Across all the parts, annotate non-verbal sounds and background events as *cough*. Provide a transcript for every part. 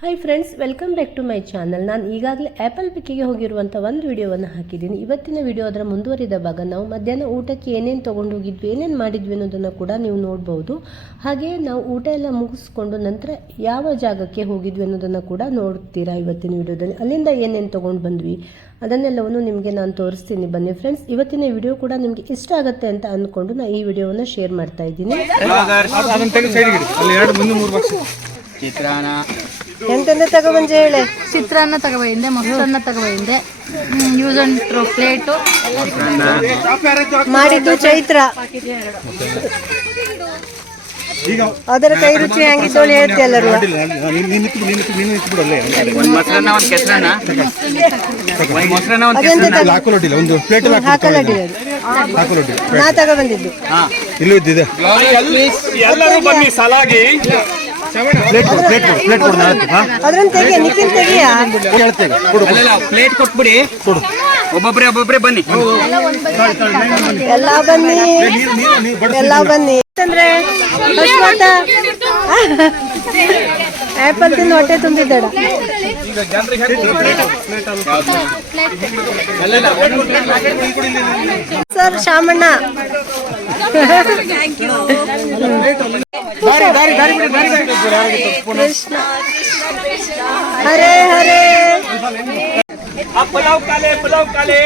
Hi friends welcome back to my channel ನಾನು ಈಗಾಗಲೇ apple ಪಿಕ್ಕಿಗೆ ಹೋಗಿರುವಂಥ ಒಂದು ವಿಡಿಯೋವನ್ನು ಹಾಕಿದ್ದೀನಿ. ಇವತ್ತಿನ ವಿಡಿಯೋ ಅದರ ಮುಂದುವರಿದ ಭಾಗ ನಾವು ಮಧ್ಯಾಹ್ನ ಊಟಕ್ಕೆ ಏನೇನು ತೊಗೊಂಡು ಹೋಗಿದ್ವಿ ಏನೇನು ಮಾಡಿದ್ವಿ ಅನ್ನೋದನ್ನು ಕೂಡ ನೀವು ನೋಡ್ಬೋದು. ಹಾಗೆಯೇ ನಾವು ಊಟ ಎಲ್ಲ ಮುಗಿಸ್ಕೊಂಡು ನಂತರ ಯಾವ ಜಾಗಕ್ಕೆ ಹೋಗಿದ್ವಿ ಅನ್ನೋದನ್ನು ಕೂಡ ನೋಡ್ತೀರಾ ಇವತ್ತಿನ ವಿಡಿಯೋದಲ್ಲಿ ಅಲ್ಲಿಂದ ಏನೇನು ತೊಗೊಂಡು ಬಂದ್ವಿ ಅದನ್ನೆಲ್ಲವನ್ನು ನಿಮಗೆ ನಾನು ತೋರಿಸ್ತೀನಿ. ಬನ್ನಿ ಫ್ರೆಂಡ್ಸ್ ಇವತ್ತಿನ ವಿಡಿಯೋ ಕೂಡ ನಿಮಗೆ ಇಷ್ಟ ಆಗುತ್ತೆ ಅಂತ ಅಂದ್ಕೊಂಡು ನಾನು ಈ ವಿಡಿಯೋವನ್ನು ಶೇರ್ ಮಾಡ್ತಾ ಇದ್ದೀನಿ. ಚಿತ್ರಾನ್ನ. ಎಂತೆಂದ ತಗೊಬಂದ ಹೇಳಿ? ಚಿತ್ರಾನ್ನ ತಗೋಬಂದೆ ಮೊಸರನ್ನ ತಗೋಬಂದೆ ಯೂಸ್ ಅಂಡ್ ಥ್ರೋ ಪ್ಲೇಟು ಮಾಡಿದ್ದು ಚೈತ್ರ. ಈಗ ಅದರ ಕೈ ರುಚಿ ಹಂಗಿತ್ತು ಹೇಳ್ತಿಯಲ್ಲರು ಹೇಳ್ತಿ ನಾ ತಗೊಬಂದಿದ್ದು ಇಲ್ಲೂ ಇದ್ದಿದೆ. ಎಲ್ಲರೂ ಬನ್ನಿ ಸಲಾಗಿ. ಪ್ಲೇಟ್ ಕೊಡು ಪ್ಲೇಟ್ ಕೊಡು ಪ್ಲೇಟ್ ಕೊಡು ನಾಳೆ ಹಾ? ಅದ್ರನ್ನ ತೆಗಿಯ ನಿಖಿಲ್ ತೆಗಿಯ? ಹೇಳ್ತೇವೆ ಕೊಡು. ಅಲ್ಲಲ್ಲ ಪ್ಲೇಟ್ ಕೊಟ್ಬಿಡಿ. ಕೊಡು. ಒಬ್ಬೊಬ್ರೆ ಒಬ್ಬೊಬ್ರೆ ಬನ್ನಿ. ಎಲ್ಲ ಬನ್ನಿ ಎಲ್ಲ ಬನ್ನಿ. ಅಂದ್ರೆ ಆಪಲ್ ತಿಂದು ಹೊಟ್ಟೆ ತುಂಬಿದ್ದಾಡ? ಸರ್ ಶಾಮಣ್ಣ. ಕೃಷ್ಣ ಹರೇ ಹರೇ ಆ ಪಲಾವ್ ಕಾಲೆ ಪಲಾವ್ ಕಾಲೆ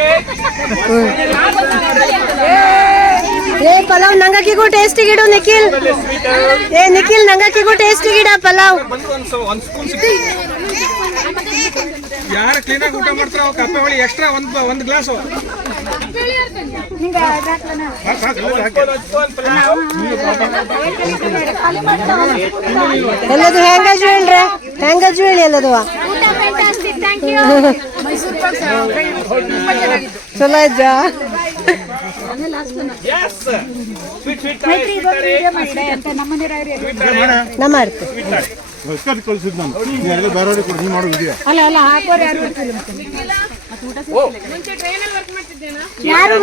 ಏ ಪಲಾವ್ ನಂಗಕ್ಕಿಗೂ ಟೇಸ್ಟ್ ಗಿಡು ನಿಖಿಲ್ ಏ ನಿಖಿಲ್ ನಂಗಕ್ಕಿಗೂ ಟೇಸ್ಟ್ ಗಿಡ ಪಲಾವ್ ಒಂದ್ ಸ್ಪೂನ್ ಯಾರು ಕ್ಲೀನಾಗಿ ಊಟ ಮಾಡ್ತಾರ ಅವ್ ಕಪ್ಪೆ ಹೊಳಿ ಎಕ್ಸ್ಟ್ರಾ ಒಂದ್ ಒಂದ್ ಗ್ಲಾಸ್ ಎಲ್ಲದು ಹೆಂಗ ಹೇಳ್ರೆ ಹೆಂಗ ಹೇಳಿ ಎಲ್ಲದು ಚಲೋ ಅಜ್ಜ ಸ್ವೀಟ್ ಮಾಡ್ತೆ ಕಳ್ಸಿದ್ ನಾನು ಬೇರೆಯವ್ರಿಗೆ ಕೊಡು ನೀವು ಮಾಡೋ ವಿಡಿಯೋ ಯಾರು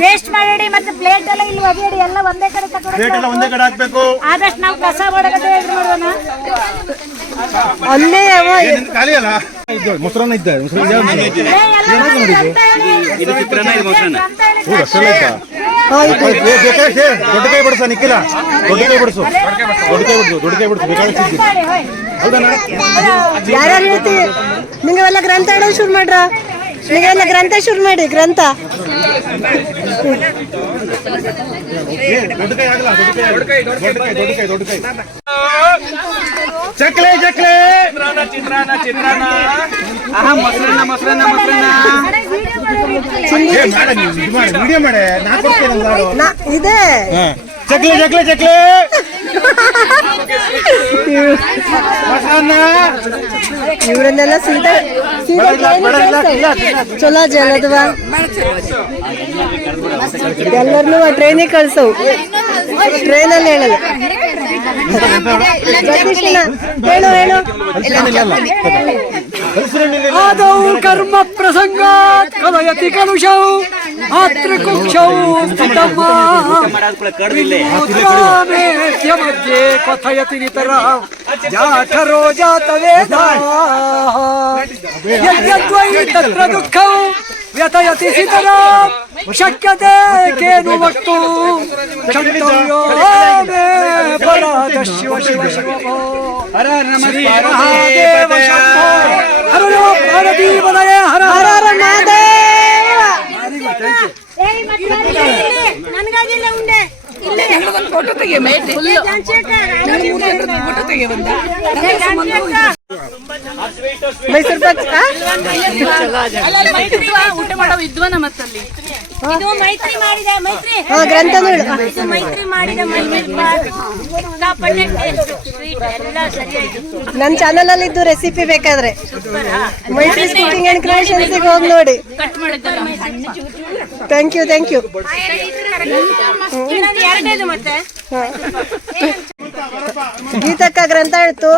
ವೇಸ್ಟ್ ಮಾಡಬೇಡಿ ಮತ್ತೆ ಪ್ಲೇಟ್ ಎಲ್ಲ ಇಲ್ಲಿ ಒಗೆಯಡಿ ಎಲ್ಲ ಒಂದೇ ಕಡೆ ತಗೊಂಡು ಪ್ಲೇಟ್ ಎಲ್ಲ ಒಂದೇ ಕಡೆ ಹಾಕ್ಬೇಕು. ಆದಷ್ಟು ನಾವು ಕಸ ಮಾಡಕತ್ತೆ ಇದು ಮಾಡೋಣ ಅಲ್ಲೇ ಖಾಲಿ ಮೊಸರನ್ನ ಇದ್ದ ಹೌದು ದೊಡ್ಡ ಕೈ ಬಿಡಿಸ ನಿಖಿಲ. ದೊಡ್ಡ ಕೈ ಬಿಡಿಸು. ದೊಡ್ಡ ಕೈ ಬಿಡಿಸು ದೊಡ್ಡ ಕೈ ಬಿಡಿಸು ಬೇಕಾದ್ರೆ ಹೌದಣ್ಣ? ಯಾರ್ಯಾರು ಹೇಳ್ತೀವಿ ನಿಮಗೆಲ್ಲ ಗ್ರಂಥ ಇಡೋದು ಶುರು ಮಾಡ್ರ? ನೀವೆಲ್ಲ ಗ್ರಂಥ ಶುರು ಮಾಡಿ ಗ್ರಂಥ. ಚಕ್ಲೆ ಚಕ್ಲೆ ಆಹಾ ಮೊಸರನ್ನ ಮೊಸರನ್ನ ಮೊಸರನ್ನ. ಇದು ವಿಡಿಯೋ ಮಾಡಿ. ಚಕ್ಲೆ ಚಕ್ಲೆ ಚಕ್ಲೆ ಮೊಸರನ್ನ. ಇವರನ್ನೆಲ್ಲ ಸೀದಾ ಸೀದಾ ಚಲೋ ಜಲದವ. ಎಲ್ಲರನ್ನೂ ಟ್ರೈನಿಗೆ ಕಳ್ಸವು ಟ್ರೈನಲ್ಲಿ ಹೇಳಲ್ಲ. ಜಗದೀಶಣ್ಣ ಹೇಳು ಹೇಳು. ಆದೌ ಕರ್ಮ ಪ್ರಸಂಗ ಕಲಯತಿ ಕಲುಷೌ. ಮಾತೃಕುಕ್ಷೌ ಸ್ಥಿತಮ್ಮ ಉತ್ರಾಮೇತ್ಯ ಮಧ್ಯೆ ಕಥಯತಿ ನಿತರ ಜಾಠರೋ ಜಾತವೇದ ಯದ್ಯದ್ವೈ ತತ್ರ ದುಃಖೌ ವ್ಯಥಯತಿ ಸಿತರ ಶಕ್ಯತೆ ಕೇನು ವಕ್ತು ಕ್ಷಂತವ್ಯೋ ಮೇ ಪರಾಧ ಶಿವ ಶಿವ ಶಿವ ಹರ ನಮಃ ಮಹಾದೇವ ಶಂಭೋ ಹರ ನಮಃ ಪಾರ್ವತೀಪದಯೇ ಹರ ಹರ ಹರ ಮಹಾದೇವ ನನಗಾಗಿಲ್ಲ ಉಂಡೆ. ಮೈಸೂರು ಪಾಕ್? ಊಟ ಮಾಡೋ ವಿದ್ವಾನ ಮತ್ತಲ್ಲಿ ಇದು ಮೈತ್ರಿ ಮಾಡಿದೆ ಮೈತ್ರಿ. ಇದು ಮೈತ್ರಿ ಮಾಡಿದ ಮೈತ್ರಿ ಸಿಕ್ಕಾಪಟ್ಟೆ ಸ್ವೀಟ್ ಎಲ್ಲ ಸರಿಯಾಯ್ತು. ನನ್ನ ಚಾನಲ್ ಅಲ್ಲಿ ಇದ್ದು ರೆಸಿಪಿ ಬೇಕಾದ್ರೆ ಮೈತ್ರಿ ಸ್ಕೂಟಿಂಗ್ ಅಂಡ್ ಕ್ರಿಯೇಷನ್ಸ್ ಹೋಗಿ ನೋಡಿ. ಕಟ್ ಮಾಡಿದ್ದಲ್ಲ. ಥ್ಯಾಂಕ್ ಯು ಥ್ಯಾಂಕ್ ಯು ಇನ್ನೊಂದು ಎರಡನೇದು ಮತ್ತೆ. ಗೀತಕ್ಕ ಗ್ರಂಥ ಹೇಳ್ತು.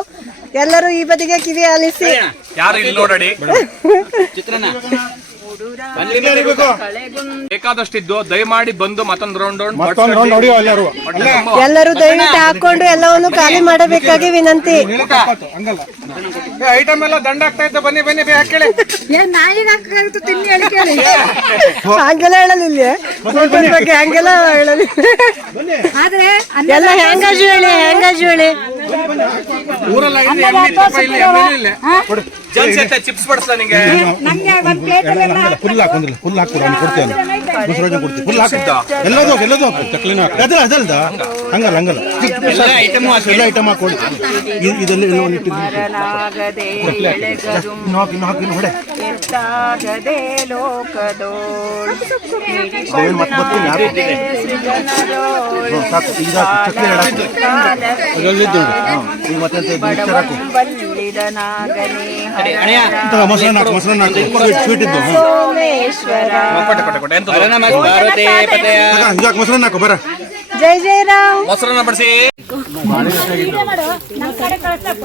ಎಲ್ಲರೂ ಈ ಬದಿಗೆ ಕಿವಿ ಆಲಿಸಿ ಯಾರು ಇಲ್ಲಿ ನೋಡಡಿ? ಚಿತ್ರಾನ್ನ ಬೇಕಾದಷ್ಟಿದ್ದು ದಯಮಾಡಿ ಬಂದು ಮತ್ತೊಂದು ರೌಂಡ್ ಮತ್ತೊಂದು ರೌಂಡ್ ಹೊಡಿಯೋ ಎಲ್ಲರೂ. ಎಲ್ಲರೂ ದಯವಿಟ್ಟು ಹಾಕೊಂಡು ಎಲ್ಲವನ್ನು ಖಾಲಿ ಮಾಡಬೇಕಾಗಿ ವಿನಂತಿ. ಐಟಮ್ ಎಲ್ಲ ದಂಡ ಆಗ್ತಾ ಇತ್ತು ಬನ್ನಿ ಬನ್ನಿ ಬೇ ಹಾಕೇಳಿ ಹಂಗೆಲ್ಲ ಹೇಳಲಿಲ್ಲ ಬಗ್ಗೆ ಹಂಗೆಲ್ಲ ಹೇಳಲಿ. ಆದ್ರೆ ಎಲ್ಲ ಹೆಂಗಾಜು ಹೇಳಿ ಹೆಂಗಾಜು ಹೇಳಿ. ಊರಲ್ಲಿ ಚಿಪ್ಸ್ ಬಡಿಸ್ಲಾ ನಿಂಗೆ? ಒಂದ್ ಪ್ಲೇಟ್ ಫುಲ್ ಹಾಕೊಂಡ್ರಿ ಫುಲ್ ಅವ್ನು ಕೊಡ್ತೇನೆ ಕೊಡ್ತೀವಿ ಫುಲ್ ಹಾಕಿ. ಎಲ್ಲದೂ ಹಾಕು, ಎಲ್ಲದೂ ಹಾಕು. ಚಕ್ಲಿನೂ ಹಾಕು. ಅದ ಅದಲ್ದ ಹಂಗಲ್ಲ ಹಂಗಲ್ಲ. ಎಲ್ಲ ಐಟಮ್ ಎಲ್ಲ ಐಟಮ್ ಹಾಕೊಳ್ಳಿ ಇದು- ಇದೆಲ್ಲ ಎಲ್ಲ ಒಂದು ಇಟ್ಟಿದ್ದು ಇನ್ನು ಹಾಕಿ ಇನ್ನು ಹಾಕಿ ಇನ್ನು ಹೊಡೆ. ಮತ್ತೆ ಬರ್ತೀನಿ ಯಾರು ಸಾಕು ಈಗ ಚಕ್ಲಿ ಹಾಕು. ಹಾಂ ಈಗ ಮತ್ತೆ ಹಾಕು. ಬರ ಜೈ ಜೈ ರಾಮ್ ಮೊಸರನ್ನ ಬಡಿಸಿ ನಮ್ ಕಡೆ ಕಳ್ಸಪ್ಪ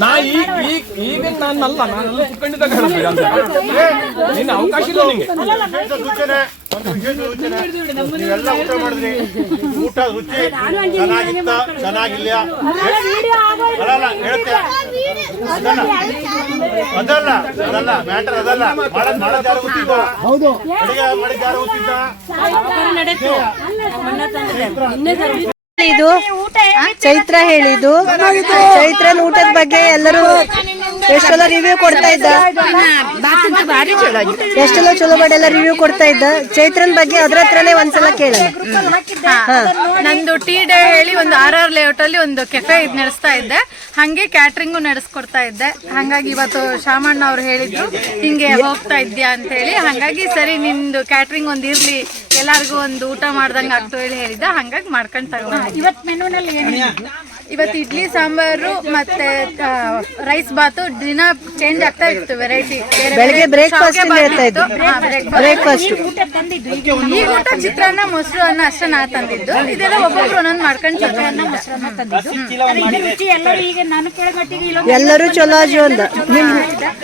ನಾ ಈಗ ಈಗ ಈಗ ನಾನಲ್ಲ ನಾನೆಲ್ಲ ಅಂತ ನಿನ್ನ ಅವಕಾಶ ಇಲ್ಲ ನಿಂಗೆ ನೀವೆಲ್ಲ ಊಟ ಮಾಡಿದ್ರಿ ಊಟ ರುಚಿ ಚೆನ್ನಾಗಿತ್ತ ಚೆನ್ನಾಗಿಲ್ಲ ಅಲ್ಲ ಹೇಳ್ತೆ ಅದಲ್ಲ ಅದಲ್ಲ ಮ್ಯಾಟರ್ ಅದಲ್ಲ. ಮಾಡದ್ ಮಾಡದ್ ಯಾರು ಗೊತ್ತಿದ್ದು ಹೌದು. ಅಡಿಗೆ ಮಾಡಿದ್ ಯಾರು ಗೊತ್ತಿದ್ದ ಇದು ಚೈತ್ರ ಹೇಳಿದ್ದು? ಚೈತ್ರನ ಊಟದ ಬಗ್ಗೆ ಎಲ್ಲರೂ ಎಷ್ಟೆಲ್ಲ ರಿವ್ಯೂ ಕೊಡ್ತಾ ಇದ್ದ? ಎಷ್ಟೆಲ್ಲ ಚಲೋ ಮಾಡಿ ಎಲ್ಲ ರಿವ್ಯೂ ಕೊಡ್ತಾ ಇದ್ದ? ಚೈತ್ರನ್ ಬಗ್ಗೆ ಅದ್ರ ಹತ್ರನೇ ಒಂದ್ಸಲ ಕೇಳೋಣ. ನಂದು ಟೀ ಡೇ ಹೇಳಿ ಒಂದು ಆರ್ ಆರ್ ಲೇಔಟ್ ಅಲ್ಲಿ ಒಂದು ಕೆಫೆ ಇದ್ ನಡೆಸ್ತಾ ಇದ್ದೆ. ಹಂಗೆ ಕ್ಯಾಟ್ರಿಂಗು ನಡೆಸ್ಕೊಡ್ತಾ ಇದ್ದೆ. ಹಂಗಾಗಿ ಇವತ್ತು ಶಾಮಣ್ಣ ಅವ್ರು ಹೇಳಿದ್ರು ಹಿಂಗೆ ಹೋಗ್ತಾ ಇದ್ಯಾ ಅಂತ ಹೇಳಿ. ಹಂಗಾಗಿ ಸರಿ ನಿಂದು ಕ್ಯಾಟ್ರಿಂಗ್ ಒಂದ್ ಇರ್ಲಿ ಎಲ್ಲಾರ್ಗು ಒಂದು ಊಟ ಮಾಡ್ದಂಗ ಆಗ್ತೋ ಹೇಳಿ ಹೇಳಿದ್ದ ಹಂಗಾಗಿ ಮಾಡ್ಕೊಂಡ್ ತಗೋ ಇವತ್ತು ಮೆನುನಲ್ಲಿ ಏನಿದೆ ಇವತ್ತು ಇಡ್ಲಿ ಸಾಂಬಾರು ಮತ್ತೆ ರೈಸ್ ಬಾತು ದಿನ ಚೇಂಜ್ ಆಗ್ತಾ ಇತ್ತು ವೆರೈಟಿ ಬೆಳಿಗ್ಗೆ ಬ್ರೇಕ್ಫಾಸ್ಟ್. ಬ್ರೇಕ್ಫಾಸ್ಟ್ ಊಟ ತಂದಿದ್ದು ಈ ಊಟ ಚಿತ್ರಾನ್ನ ಮೊಸರು ಅನ್ನ ಅಷ್ಟೇ ನಾ ತಂದಿದ್ದು. ಇದೆಲ್ಲ ಒಬ್ಬೊಬ್ರು ಒಂದೊಂದು ಮಾಡ್ಕೊಂಡು ಚಿತ್ರಾನ್ನ ಮೊಸರನ್ನ ತಂದಿದ್ದು. ಎಲ್ಲರೂ ಈಗ ನಾನು ಕೇಳೋ ಎಲ್ಲರೂ ಚಲೋ ಆಜು ಅಂದ ನಿಮ್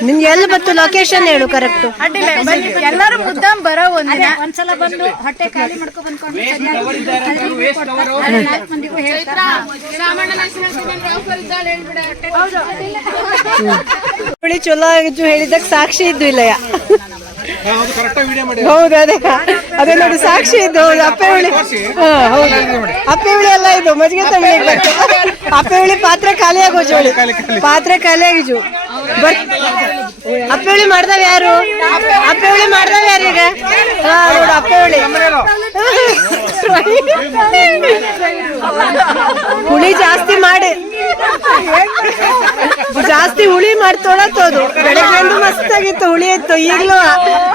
ನಿಮ್ಗೆ ಎಲ್ಲಿ ಬತ್ತು ಲೊಕೇಶನ್ ಹೇಳು ಕರೆಕ್ಟ್ ಎಲ್ಲರೂ ಮುದ್ದಾಮ್ ಬರೋ ಒಂದಿನ. ಒಂದ್ಸಲ ಬಂದು ಹೊಟ್ಟೆ ಖಾಲಿ ಮಾಡ್ಕೊ ಬಂದ್ಕೊಂಡು ಹುಳಿ ಚಲೋ ಆಗಿದ್ದು ಹೇಳಿದಾಗ ಸಾಕ್ಷಿ ಇದ್ದು ಇಲ್ಲಯ್ಯ. ಹೌದು, ಅದೇ. ಅದೇ ನೋಡಿ, ಸಾಕ್ಷಿ ಇದ್ದು ಹೌದು, ಅಪ್ಪೆ ಹುಳಿ. ಹಾ, ಹೌದು. ಅಪ್ಪೆ ಹುಳಿ ಎಲ್ಲ ಇದು, ಮಜ್ಜಿಗೆ ತಮಿಳಿಗೆ ಬಂತು ಅಪ್ಪೆ ಹುಳಿ ಪಾತ್ರೆ ಖಾಲಿ ಆಗೋಜು ಹುಳಿ. ಪಾತ್ರೆ ಖಾಲಿ ಆಗಿಜು ಬರ್ ಮಾಡ್ದವ ಹುಳಿ ಮಾಡ್ದವ್ ಯಾರು? ಅಪ್ಪೇಳಿ ಹುಳಿ ಮಾಡ್ದವ್ ಯಾರು ಈಗ? ಹಾ ನೋಡು ಅಪ್ಪೆ ಹುಳಿ ಹುಳಿ ಜಾಸ್ತಿ ಮಾಡಿ. ಜಾಸ್ತಿ ಹುಳಿ ಮಾಡ್ತೊಳತ್ತೋದು ಬೆಳಗ್ಗೆ ಮಸ್ತ್ ಆಗಿತ್ತು ಹುಳಿ ಇತ್ತು. ಈಗಲೂ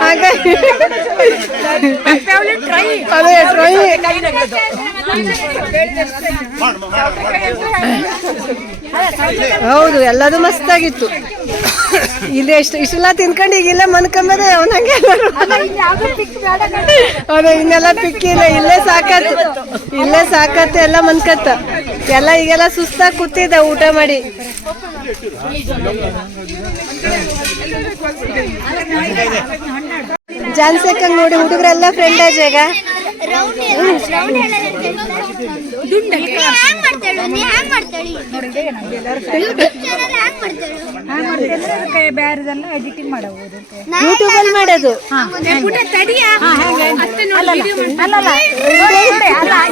ಹಾಗಾಗಿ ಹೌದು, ಎಲ್ಲದು ಮಸ್ತಾಗಿತ್ತು. ಇಲ್ಲಿ ಎಷ್ಟು, ಇಷ್ಟೆಲ್ಲ ತಿನ್ಕೊಂಡು ಈಗ ಇಲ್ಲೇ ಮನ್ಕೊಂಬದೆ ಅವನಂಗೆ ಅದೇ, ಇನ್ನೆಲ್ಲ ಪಿಕ್ಕಿಲ್ಲ ಇಲ್ಲೇ ಸಾಕತ್ತು. ಇಲ್ಲೇ ಸಾಕತ್ತು, ಎಲ್ಲ ಮನ್ಕತ್ತ. ಎಲ್ಲ ಈಗೆಲ್ಲ ಸುಸ್ತಾಗಿ ಕೂತಿದ್ದ ಊಟ ಮಾಡಿ. ಜಾನ್ಸಕ್ಕಂಗ್ ನೋಡಿ, ಹುಡುಗರೆಲ್ಲ ಫ್ರೆಂಡ್ ಆಜಾಗ ದುಂಡಕ್ಕೆ. ಹ್ಯಾಂಗ್ ಮಾಡ್ತಾಳು ನೀ ಹ್ಯಾಂಗ್ ಮಾಡ್ತಾಳಿ ಬೇರೆದೆಲ್ಲ ಎಡಿಟಿಂಗ್ ಮಾಡಬಹುದು ಯೂಟ್ಯೂಬ್ ಅಲ್ಲಿ ಮಾಡೋದು.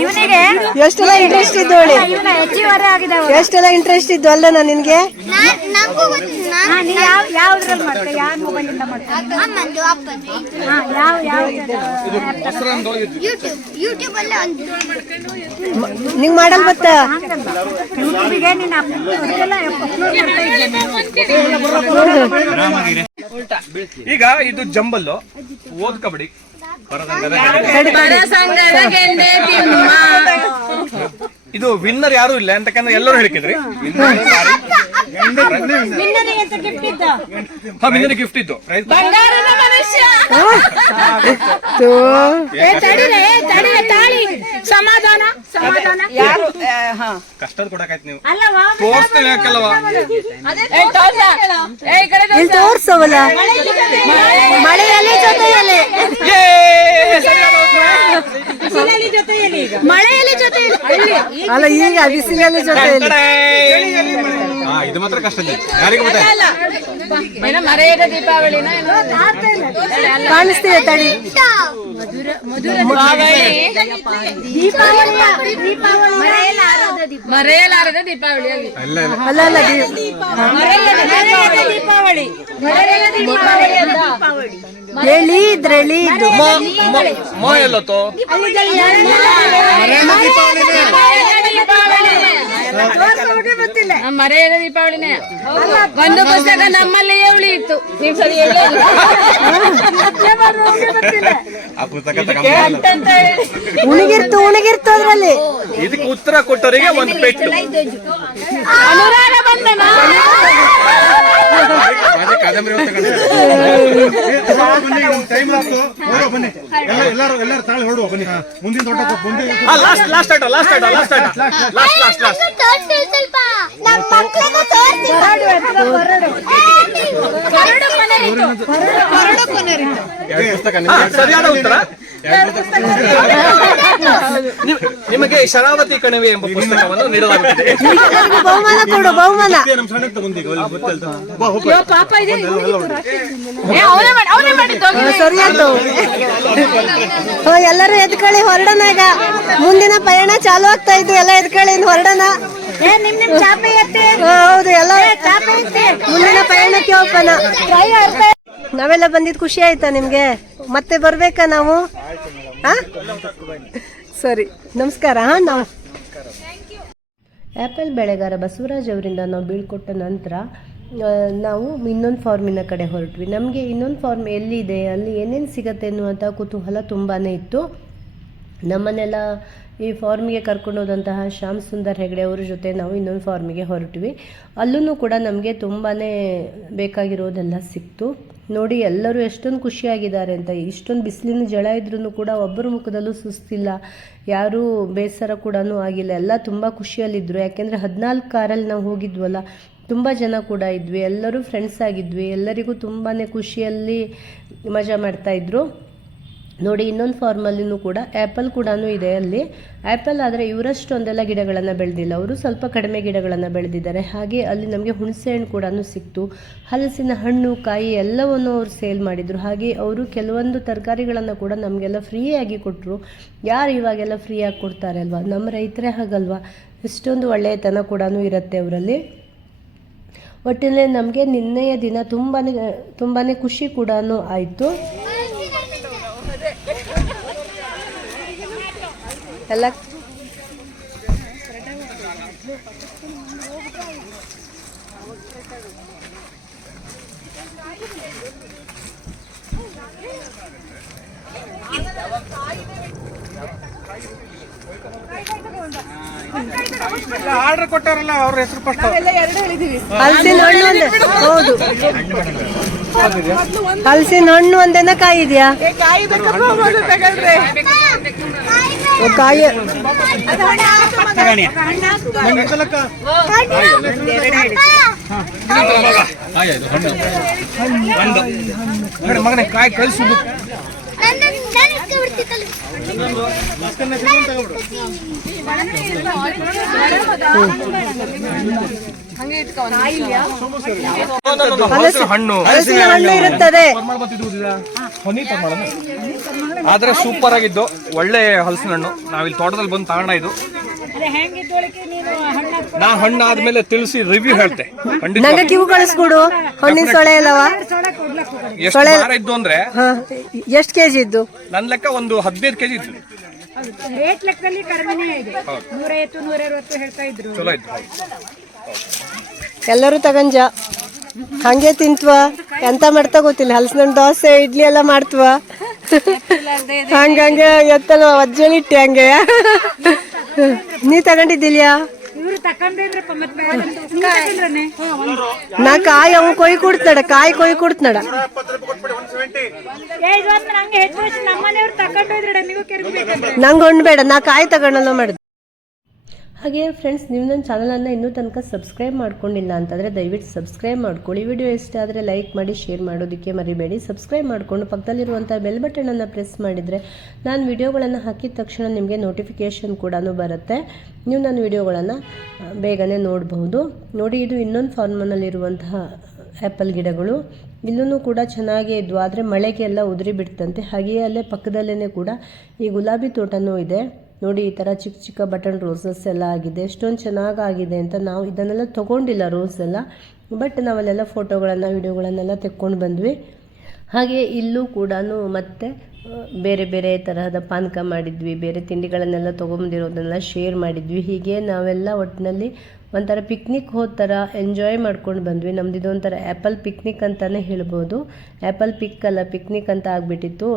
ಇವನಿಗೆ ಎಷ್ಟೆಲ್ಲ ಇಂಟ್ರೆಸ್ಟ್ ಇದ್ದು ಇವನ ಹೆಚ್ಚುವರಿ ಆಗಿದೆ ಎಷ್ಟೆಲ್ಲ ಇಂಟ್ರೆಸ್ಟ್ ಇದ್ದು ಅಲ್ಲ ನಾನು ನಿನ್ಗೆ ಯಾವ ಯಾವ್ದ್ರಲ್ಲಿ ಯಾವ ಮೊಬೈಲ್ ಇಂದ ಯಾವ ಯಾವ ಯೂಟ್ಯೂಬ್ ಅಲ್ಲೇ ನಿಂಗ್ ಮಾಡಲ್ ಬತ್ತ ಯೂಟ್ಯೂಬಿಗೆ ನೀನು ಅಪ್ಲೋಡ್ ಮಾಡ್ತಾ ಇದ್ದೇನೆ ಈಗ ಇದು ಜಂಬಲ್ಲು. ಓದ್ ಕಬಡ್ಡಿ. ಇದು ವಿನ್ನರ್ ಯಾರು ಇಲ್ಲ ಅಂತಕಂದ್ರೆ ಎಲ್ಲರೂ ಹೇಳ್ಕಿದ್ರಿ ಹಾ ಗಿಫ್ಟ್ ಇತ್ತು. ಸಮಾಧಾನ ಸಮಾಧಾನ. ಕಷ್ಟದ ಕೊಡಕಾಯ್ತು ನೀವು. ಅಲ್ಲವಾ ಇಲ್ಲಿ ತೋರ್ಸವಲ್ಲ? ಮಳೆ ಎಲೆ ಜೊತೆ ಎಲೆ ಮಳೆ ಎಲೆ ಜೊತೆ ಜೊತೆಯಲ್ಲಿ ಅಲ್ಲ ಈಗ ಬಿಸಿಲಲ್ಲಿ ಜೊತೆಯಲ್ಲಿ. ಇದು ಮಾತ್ರ ಕಷ್ಟ ಯಾರಿಗೆ ಕಾಣಿಸ್ತಿದೆ ತಡಿ. ಮರೆಯಲಾರದ ದೀಪಾವಳಿ. ದೀಪಾವಳಿ ಅಲ್ಲ ಅಲ್ಲ. ದೀ- ಎಳಿ ಮರೆಯಲಾರದ ಇದು ಎಲ್ಲತ್ತೋ ಮರೆಯದ ದೀಪಾವಳಿನೇ. ಒಂದು ಪುಸ್ತಕ ನಮ್ಮಲ್ಲಿಯೇ ಉಳಿಯಿತು ನೀವು ಸರಿ *laughs* ಉಣಗಿರ್ತು ಉಣಗಿರ್ತು ಅದ್ರಲ್ಲಿ. ಇದಕ್ಕೆ ಉತ್ತರ ಕೊಟ್ಟವರಿಗೆ ಒಂದು ಪೆಟ್ಟು. ಅನುರಾಧ ಬಂಧನ ಟೈಮ್ *laughs* ಆಯ್ತು. ಬನ್ನಿ. ಎಲ್ಲ ಎಲ್ಲರೂ ಎಲ್ಲರೂ ತಾಳಿ ಹೊರಡುವ ಬನ್ನಿ. ಮುಂದಿನ ದೊಡ್ಡ ಮುಂದೆ. ಲಾಸ್ಟ್ ಲಾಸ್ಟ್ ಆಟ ಲಾಸ್ಟ್ ಆಟ ಲಾಸ್ಟ್ ಆಟ ಲಾಸ್ಟ್ ಲಾಸ್ಟ್ ಲಾಸ್ಟ್ ತೋರ್ಸಿ ಸ್ವಲ್ಪ. ನಮ್ಮ ಮಕ್ಕಳಿಗೂ ತೋರ್ಸಿ. ಎರಡು ಪುಸ್ತಕ ಹಾ, ಸರಿಯಾದ ಉತ್ತರ. ನಿಮಗೆ ಶರಾವತಿ ಕಣಿವೆ ಎಂಬ ಪುಸ್ತಕವನ್ನು ನೀಡಲಾಗುತ್ತದೆ. ಬಹುಮಾನ ಕೊಡು ಬಹುಮಾನ. ಎಲ್ಲರೂ ಎದ್ಕೊಳ್ಳಿ ಹೊರಡೋಣ ಈಗ. ಮುಂದಿನ ಪಯಣ ಚಾಲು ಆಗ್ತಾ ಇದ್ದು ಎಲ್ಲ ಎದ್ಕೊಳ್ಳಿ ಹೊರಡೋಣ. ಹೌದು ಎಲ್ಲ ಮುಂದಿನ ಪಯಣಕ್ಕೆ ಹೋಗೋಣ. ನಾವೆಲ್ಲ ಬಂದಿದ್ ಖುಷಿ ಆಯ್ತಾ ನಿಮ್ಗೆ? ಮತ್ತೆ ಬರ್ಬೇಕಾ ನಾವು? ಸರಿ, ನಮಸ್ಕಾರ, ಹಾಂ, ನಾವು. ಆ್ಯಪಲ್ ಬೆಳೆಗಾರ ಬಸವರಾಜ್ ಅವರಿಂದ ನಾವು ಬೀಳ್ಕೊಟ್ಟ ನಂತರ ನಾವು ಇನ್ನೊಂದು ಫಾರ್ಮಿನ ಕಡೆ ಹೊರಟ್ವಿ. ನಮಗೆ ಇನ್ನೊಂದು ಫಾರ್ಮ್ ಎಲ್ಲಿದೆ, ಅಲ್ಲಿ ಏನೇನು ಸಿಗತ್ತೆ ಅನ್ನುವಂಥ ಕುತೂಹಲ ತುಂಬಾ ಇತ್ತು. ನಮ್ಮನ್ನೆಲ್ಲ ಈ ಫಾರ್ಮಿಗೆ ಕರ್ಕೊಂಡು ಹೋದಂತಹ ಶ್ಯಾಮ್ ಸುಂದರ್ ಹೆಗಡೆ ಅವ್ರ ಜೊತೆ ನಾವು ಇನ್ನೊಂದು ಫಾರ್ಮಿಗೆ ಹೊರಟ್ವಿ. ಅಲ್ಲೂ ಕೂಡ ನಮಗೆ ತುಂಬಾ ಬೇಕಾಗಿರೋದೆಲ್ಲ ಸಿಕ್ತು. ನೋಡಿ, ಎಲ್ಲರೂ ಎಷ್ಟೊಂದು ಖುಷಿಯಾಗಿದ್ದಾರೆ ಅಂತ. ಇಷ್ಟೊಂದು ಬಿಸಿಲಿನ ಜಳ ಇದ್ರೂ ಕೂಡ ಒಬ್ಬರ ಮುಖದಲ್ಲೂ ಸುಸ್ತಿಲ್ಲ. ಯಾರೂ ಬೇಸರ ಕೂಡ ಆಗಿಲ್ಲ. ಎಲ್ಲ ತುಂಬ ಖುಷಿಯಲ್ಲಿದ್ದರು ಯಾಕೆಂದರೆ ಹದಿನಾಲ್ಕು ಕಾರಲ್ಲಿ ನಾವು ಹೋಗಿದ್ವಲ್ಲ, ತುಂಬ ಜನ ಕೂಡ ಇದ್ವಿ. ಎಲ್ಲರೂ ಫ್ರೆಂಡ್ಸ್ ಆಗಿದ್ವಿ. ಎಲ್ಲರಿಗೂ ತುಂಬಾ ಖುಷಿಯಲ್ಲಿ ಮಜಾ ಮಾಡ್ತಾಯಿದ್ರು ನೋಡಿ, ಇನ್ನೊಂದು ಫಾರ್ಮಲ್ಲಿನೂ ಕೂಡ ಆ್ಯಪಲ್ ಕೂಡ ಇದೆ ಅಲ್ಲಿ. ಆ್ಯಪಲ್ ಆದರೆ ಇವರಷ್ಟೊಂದೆಲ್ಲ ಗಿಡಗಳನ್ನು ಬೆಳೆದಿಲ್ಲ. ಅವರು ಸ್ವಲ್ಪ ಕಡಿಮೆ ಗಿಡಗಳನ್ನು ಬೆಳೆದಿದ್ದಾರೆ. ಹಾಗೆ ಅಲ್ಲಿ ನಮಗೆ ಹುಣಸೆ ಹಣ್ಣು ಕೂಡ ಸಿಕ್ತು. ಹಲಸಿನ ಹಣ್ಣು, ಕಾಯಿ ಎಲ್ಲವನ್ನು ಅವರು ಸೇಲ್ ಮಾಡಿದರು. ಹಾಗೆ ಅವರು ಕೆಲವೊಂದು ತರಕಾರಿಗಳನ್ನು ಕೂಡ ನಮಗೆಲ್ಲ ಫ್ರೀಯಾಗಿ ಕೊಟ್ಟರು ಯಾರು ಇವಾಗೆಲ್ಲ ಫ್ರೀಯಾಗಿ ಕೊಡ್ತಾರೆ ಅಲ್ವಾ? ನಮ್ಮ ರೈತರೇ ಹಾಗಲ್ವಾ? ಇಷ್ಟೊಂದು ಒಳ್ಳೆಯತನ ಕೂಡ ಇರುತ್ತೆ ಅವರಲ್ಲಿ. ಒಟ್ಟಿನಲ್ಲಿ ನಮಗೆ ನಿನ್ನೆಯ ದಿನ ತುಂಬಾ ತುಂಬಾ ಖುಷಿ ಕೂಡ ಆಯಿತು. ಎಲ್ಲ ಆರ್ಡರ್ ಕೊಟ್ಟಾರಲ್ಲ ಅವ್ರ ಹೆಸರು ಫಸ್ಟ್ ಹಲಸಿನ ಹಣ್ಣು ಒಂದೇ. ಹೌದು. ಹಲಸಿನ ಹಣ್ಣು ಒಂದೇನ ಕಾಯಿ ಇದೆಯಾ ಓ, ಕಾಯಿ ಮಗನೇ ಕಾಯಿ ಕಳಿಸುದು ಹಣ್ಣು. ಹಣ್ಣು ಇರುತ್ತದೆ. ಆದ್ರೆ ಸೂಪರ್ ಆಗಿದ್ದು. ಒಳ್ಳೆ ಹಲಸಿನ ಹಣ್ಣು ನಾವಿಲ್ಲಿ ತೋಟದಲ್ಲಿ ಬಂದು ತಗೊಂಡ ಇದು. ಅದೇ ಹೆಂಗಿದ್ದೊಳಗೆ ನೀನು ಹಣ್ಣು ನಾ ಹಣ್ಣು ಆದ್ಮೇಲೆ ತಿಳಿಸಿ ರಿವ್ಯೂ ಹೇಳ್ತೆ. ನಂಗೆ ಕಿವು ಕಳಿಸ್ಕೊಡು ಹಣ್ಣಿನ ಸೊಳೆ ಇಲ್ಲವ ಎಷ್ಟು ಭಾರ ಇದ್ದು ಅಂದ್ರೆ? ಎಷ್ಟು ಕೆಜಿ ಇದ್ದು? ನನ್ನ ಲೆಕ್ಕ ಒಂದು ಹದಿನೈದು ಕೆಜಿ ಇತ್ತು. ರೇಟ್ ಲೆಕ್ಕದಲ್ಲಿ ಕಡಿಮೆನೇ ಇದೆ. ನೂರೈವತ್ತು ನೂರ ಅರವತ್ತು ಹೇಳ್ತಾ ಇದ್ರು. ಚಲೋ ಇತ್ತು ಎಲ್ಲರೂ ತಗಂಜ ಹಂಗೆ ತಿಂತ್ವ? ಎಂತ ಮಾಡ್ತಾ ಗೊತ್ತಿಲ್ಲ. ಹಲಸಿನ ದೋಸೆ ಇಡ್ಲಿ ಎಲ್ಲ ಮಾಡ್ತವ? ಹಂಗಂಗೆ ಎತ್ತಲ್ಲ ವಜ್ಜಲಿಟ್ಟೆ ಹಂಗೆ. ನೀ ತಗೊಂಡಿದ್ದಿಲ್ಯಾ? ನಾ ಕಾಯಿ ಅವ್ ಕೊಯ್ ಕೊಡ್ತಾಡ ಕಾಯಿ ಕೊಯ್ ಕೊಡ್ತಾಡ ನಂಗೆ ಒಂದ್ ಬೇಡ ನಾ ಕಾಯಿ ತಗೊಂಡಲ್ಲ ಮಾಡಿದ್. ಹಾಗೆ ಫ್ರೆಂಡ್ಸ್ ನೀವು ನನ್ನ ಚಾನಲನ್ನು ಇನ್ನೂ ತನಕ ಸಬ್ಸ್ಕ್ರೈಬ್ ಮಾಡ್ಕೊಂಡಿಲ್ಲ ಅಂತಂದರೆ ದಯವಿಟ್ಟು ಸಬ್ಸ್ಕ್ರೈಬ್ ಮಾಡ್ಕೊಳ್ಳಿ. ವಿಡಿಯೋ ಇಷ್ಟ ಆದರೆ ಲೈಕ್ ಮಾಡಿ ಶೇರ್ ಮಾಡೋದಕ್ಕೆ ಮರಿಬೇಡಿ. ಸಬ್ಸ್ಕ್ರೈಬ್ ಮಾಡಿಕೊಂಡು ಪಕ್ಕದಲ್ಲಿರುವಂಥ ಬೆಲ್ ಬಟನನ್ನು ಪ್ರೆಸ್ ಮಾಡಿದರೆ ನಾನು ವಿಡಿಯೋಗಳನ್ನು ಹಾಕಿದ ತಕ್ಷಣ ನಿಮಗೆ ನೋಟಿಫಿಕೇಷನ್ ಕೂಡ ಬರುತ್ತೆ. ನೀವು ನನ್ನ ವಿಡಿಯೋಗಳನ್ನು ಬೇಗನೆ ನೋಡಬಹುದು. ನೋಡಿ, ಇದು ಇನ್ನೊಂದು ಫಾರ್ಮನಲ್ಲಿರುವಂತಹ ಆ್ಯಪಲ್ ಗಿಡಗಳು. ಇಲ್ಲೂ ಕೂಡ ಚೆನ್ನಾಗೇ ಇದ್ವು, ಆದರೆ ಮಳೆಗೆಲ್ಲ ಉದುರಿ ಬಿಡ್ತಂತೆ. ಹಾಗೆಯೇ ಅಲ್ಲೇ ಪಕ್ಕದಲ್ಲೇ ಕೂಡ ಈ ಗುಲಾಬಿ ತೋಟನೂ ಇದೆ. ನೋಡಿ, ಈ ಥರ ಚಿಕ್ಕ ಚಿಕ್ಕ ಬಟನ್ ರೋಸಸ್ ಎಲ್ಲ ಆಗಿದೆ. ಎಷ್ಟೊಂದು ಚೆನ್ನಾಗಾಗಿದೆ ಅಂತ ನಾವು ಇದನ್ನೆಲ್ಲ ತೊಗೊಂಡಿಲ್ಲ ರೋಸ್ ಎಲ್ಲ. ಬಟ್ ನಾವಲ್ಲೆಲ್ಲ ಫೋಟೋಗಳನ್ನು, ವಿಡಿಯೋಗಳನ್ನೆಲ್ಲ ತೆಕ್ಕೊಂಡು ಬಂದ್ವಿ. ಹಾಗೆ ಇಲ್ಲೂ ಕೂಡ ಮತ್ತೆ ಬೇರೆ ಬೇರೆ ತರಹದ ಪಾನಕ ಮಾಡಿದ್ವಿ. ಬೇರೆ ತಿಂಡಿಗಳನ್ನೆಲ್ಲ ತೊಗೊಂಬಂದಿರೋದನ್ನೆಲ್ಲ ಶೇರ್ ಮಾಡಿದ್ವಿ. ಹೀಗೆ ನಾವೆಲ್ಲ ಒಟ್ಟಿನಲ್ಲಿ ಒಂಥರ ಪಿಕ್ನಿಕ್ ಹೋದ ಥರ ಎಂಜಾಯ್ ಮಾಡ್ಕೊಂಡು ಬಂದ್ವಿ. ನಮ್ದು ಇದೊಂಥರ ಆ್ಯಪಲ್ ಪಿಕ್ನಿಕ್ ಅಂತಲೇ ಹೇಳ್ಬೋದು. ಆ್ಯಪಲ್ ಪಿಕ್ ಅಲ್ಲ ಪಿಕ್ನಿಕ್ ಅಂತ ಆಗಿಬಿಟ್ಟಿತ್ತು.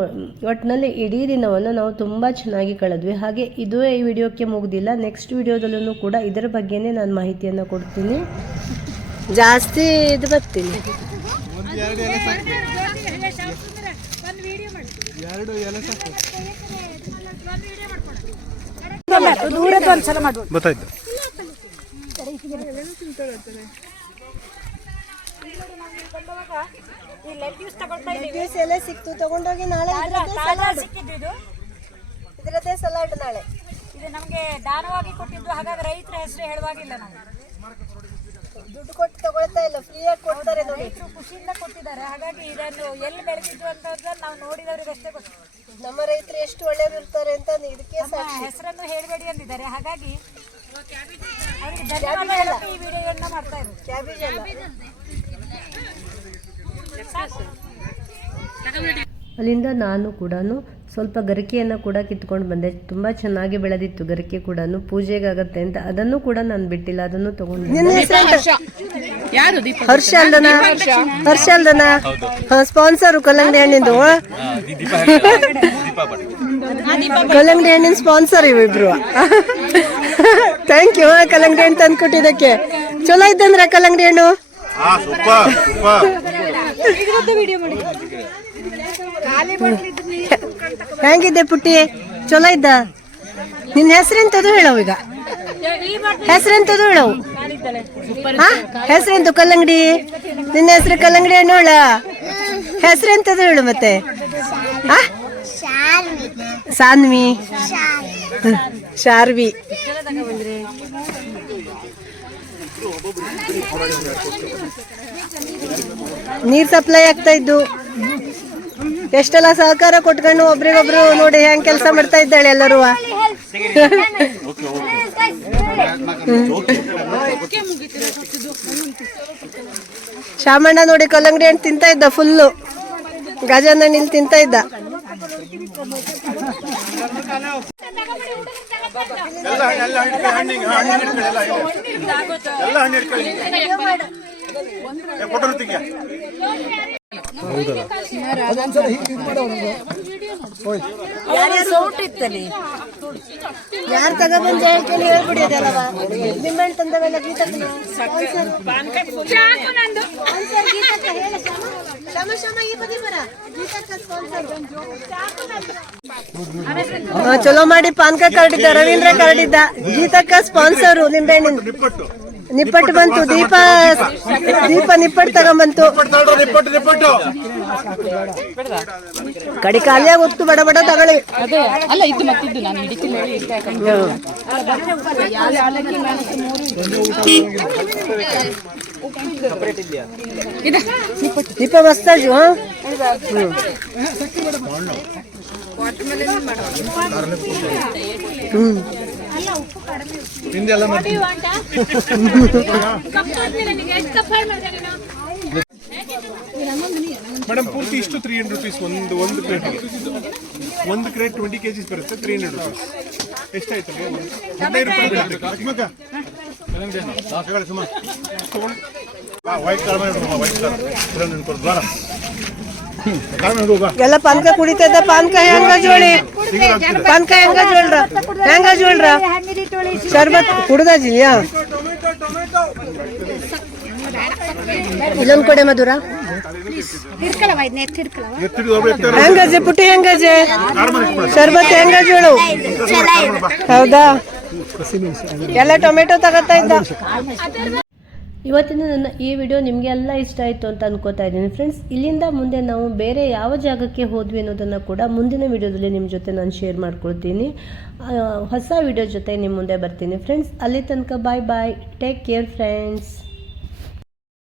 ಒಟ್ಟಿನಲ್ಲಿ ಇಡೀ ದಿನವನ್ನು ನಾವು ತುಂಬ ಚೆನ್ನಾಗಿ ಕಳೆದ್ವಿ. ಹಾಗೆ ಇದು ಈ ವಿಡಿಯೋಕ್ಕೆ ಮುಗ್ದಿಲ್ಲ ನೆಕ್ಸ್ಟ್ ವಿಡಿಯೋದಲ್ಲೂ ಕೂಡ ಇದರ ಬಗ್ಗೆನೇ ನಾನು ಮಾಹಿತಿಯನ್ನು ಕೊಡ್ತೀನಿ. ಜಾಸ್ತಿ ಇದು ಬರ್ತೀನಿ ದೂರದ ಒಂದ್ಸಲ ಮಾಡ್ಬೋದು ಈ ಲೆಗ್ಯೂಸ್ ತಗೊಳ್ತಾ ಇದೀವಿ ಎಲ್ಲ ಸಿಕ್ತು. ತಗೊಂಡೋಗಿ ನಾಳೆ ಸಲಾಡ್ ಸಿಕ್ಕಿದ್ದು ಇದು. ಇದರದ್ದೇ ಸಲಾಡ್ ನಾಳೆ. ಇದು ನಮಗೆ ದಾನವಾಗಿ ಕೊಟ್ಟಿದ್ದು ಹಾಗಾಗಿ ರೈತರ ಹೆಸರು ಹೇಳುವಾಗಿಲ್ಲ ನಾವು ದುಡ್ಡು ಕೊಟ್ಟು ತಗೊಳ್ತಾ ಇಲ್ಲ. ಫ್ರೀಯಾಗಿ ಕೊಡ್ತಾರೆ ರೈತರು ಖುಷಿಯಿಂದ ಕೊಟ್ಟಿದ್ದಾರೆ. ಹಾಗಾಗಿ ಇದನ್ನು ಎಲ್ಲಿ ಬೆಳೆದಿದ್ದು ಅಂತ ನಾವು ನೋಡಿದವ್ರಿಗೆ ಅಷ್ಟೇ ಗೊತ್ತು. ನಮ್ಮ ರೈತರು ಎಷ್ಟು ಒಳ್ಳೆಯವರು ಇರ್ತಾರೆ ಅಂತ ಇದಕ್ಕೆ ಹೆಸರನ್ನು ಹೇಳಬೇಡಿ ಅಂದಿದ್ದಾರೆ. ಹಾಗಾಗಿ ಈ ವಿಡಿಯೋಯನ್ನ ಮಾಡ್ತಾ ಇರೋದು. ಕ್ಯಾಬೇಜ್ ಅಲ್ಲ. ಅಲ್ಲಿಂದ ನಾನು ಕೂಡ ಸ್ವಲ್ಪ ಗರಿಕೆಯನ್ನು ಕೂಡ ಕಿತ್ಕೊಂಡು ಬಂದೆ. ತುಂಬ ಚೆನ್ನಾಗಿ ಬೆಳೆದಿತ್ತು ಗರಿಕೆ ಕೂಡ ಪೂಜೆಗಾಗತ್ತೆ ಅಂತ. ಅದನ್ನು ಕೂಡ ನಾನು ಬಿಟ್ಟಿಲ್ಲ. ಅದನ್ನು ತಗೊಂಡು ಹರ್ಷ ಅಲ್ದನ ಹರ್ಷ ಅಲ್ದನ ಸ್ಪಾನ್ಸರ್ ಕಲ್ಲಂಗಡಿ ಹಣ್ಣಿಂದು. ಕಲ್ಲಂಗಡಿ ಹಣ್ಣಿನ ಸ್ಪಾನ್ಸರ್ ಇವಿಬ್ರು ಥ್ಯಾಂಕ್ ಯು ಕಲ್ಲಂಗಡಿ ಹಣ್ಣು ತಂದು ಕೊಟ್ಟಿದ್ದಕ್ಕೆ. ಚಲೋ ಇದ್ದಂದ್ರೆ ಕಲ್ಲಂಗಡಿ ಹಣ್ಣು? ಹೆಂಗಿದ್ದೆ ಪುಟ್ಟಿ? ಚಲೋ ಇದ್ದ? ನಿನ್ನ ಹೆಸರೆಂತದು ಹೇಳವು ಈಗ. ಹೆಸರೆಂತದು ಹೇಳವು. ಹಾ ಹೆಸರೆಂತು ಕಲ್ಲಂಗಡಿ ನಿನ್ನ ಹೆಸರು ಕಲ್ಲಂಗಡಿ ಹಣ್ಣು ಹೇಳ. ಹೆಸರೆಂತದು ಹೇಳು ಮತ್ತೆ. ಹಾ? ಸಾನ್ವಿ. ಶಾರ್ವಿ. ನೀರ್ ಸಪ್ಲೈ ಆಗ್ತಾ ಇದ್ದು. ಎಷ್ಟೆಲ್ಲ ಸಹಕಾರ ಕೊಟ್ಕೊಂಡು ಒಬ್ರಿಗೊಬ್ರು ನೋಡಿ ಹೆಂಗ್ ಕೆಲಸ ಮಾಡ್ತಾ ಇದ್ದಾಳೆ ಎಲ್ಲರೂ. ಶಾಮಣ್ಣ ನೋಡಿ ಕಲ್ಲಂಗಡಿ ಹಣ್ಣು ತಿಂತ ಇದ್ದ ಫುಲ್ಲು ಗಜಾನ ಇಲ್ಲಿ ತಿಂತ ಇದ್ದ. ಎಲ್ಲ ಎಲ್ಲ ಹಣ್ಣಿಗೆ ಹಣ್ಣು ಎಲ್ಲ ಎಲ್ಲ ಫೋಟೋ ತೆಗಿಯ ಯಾರು ತಗೊಬಂದು ಹೇಳ್ಕೊಂಡು ಹೇಳ್ಬಿಡಿ ಅದೆಲ್ಲವ ನಿಂಬೆಹಣ್ಣು ತಂದವೆಲ್ಲ ಗೀತಕ್ಕ sponsor. ಹಾ, ಚಲೋ ಮಾಡಿ ಪಾನ್ಕ ಕರಡಿದ್ದ ರವೀಂದ್ರ ಕರಡಿದ್ದ ಗೀತಕ್ಕ ಸ್ಪಾನ್ಸರು ನಿಂಬೆಹಣ್ಣಿನ. ನಿಪ್ಪಟ್ಟು. ನಿಪ್ಪಟ್ಟು ಬಂತು ದೀಪ ದೀಪ ನಿಪ್ಪಟ್ಟು ತಗೊಂಬಂತು. ಕಡಿ ಖಾಲಿಯಾಗಿ ಹೋಗ್ತು ಬಡ ಬಡ ತಗೊಳ್ಳಿ. ದೀಪ ಮಸ್ತಾಜು ಮೇಡಮ್ ಪೂರ್ತಿ ಇಷ್ಟು ತ್ರೀ ಹಂಡ್ರೆಡ್ ರುಪೀಸ್ ಒಂದು ಒಂದು ಪ್ಲೇಟ್ ಒಂದು ಕ್ರೇಟ್ ಟ್ವೆಂಟಿ ಕೆ ಜಿಸ್ ಬರುತ್ತೆ ತ್ರೀ ಹಂಡ್ರೆಡ್ ರುಪೀಸ್ ಎಷ್ಟಾಯ್ತು? ಹದಿನೈದು ರೂಪಾಯಿ. ಎಲ್ಲ ಪಾನ್ಕ ಕುಡಿತದ ಪಾನ್ಕ ಹೆಂಗ ಜೋಳಿ? ಪಾನ್ಕ ಹೆಂಗ ಜೋಳ್ರ? ಹೆಂಗ ಜೋಳ್ರ? ಶರ್ಬತ್ ಕುಡ್ದಾಜಿಯಾ ಇಲ್ಲೊಂದ್ ಕಡೆ ಮಧುರ. ಎತ್ತಿಡಿ ಹೋಗ್ಬೇಕು, ಎತ್ತಿಡಿ. ಹೆಂಗಜೆ ಪುಟ್ಟಿ ಹೆಂಗಜೆ ಕಾರ್ ಮಾಡಿ ಇಟ್ಕೊಳ್ಳಿ. ಶರ್ಬತ್ ಹೆಂಗ ಜೋಳು? ಹೌದಾ? ಎಲ್ಲ ಟೊಮೆಟೊ ತಗೋತಾ ಇದ್ದ. ಇವತ್ತಿನ ನನ್ನ ಈ ವಿಡಿಯೋ ನಿಮಗೆಲ್ಲ ಇಷ್ಟ ಆಯಿತು ಅಂತ ಅನ್ಕೋತಾ ಇದ್ದೀನಿ. ಫ್ರೆಂಡ್ಸ್ ಇಲ್ಲಿಂದ ಮುಂದೆ ನಾವು ಬೇರೆ ಯಾವ ಜಾಗಕ್ಕೆ ಹೋದ್ವಿ ಅನ್ನೋದನ್ನು ಕೂಡ ಮುಂದಿನ ವಿಡಿಯೋದಲ್ಲಿ ನಿಮ್ಮ ಜೊತೆ ನಾನು ಶೇರ್ ಮಾಡ್ಕೊಳ್ತೀನಿ. ಹೊಸ ವಿಡಿಯೋ ಜೊತೆ ನಿಮ್ಮ ಮುಂದೆ ಬರ್ತೀನಿ. ಫ್ರೆಂಡ್ಸ್ ಅಲ್ಲಿ ತನಕ bye bye take care friends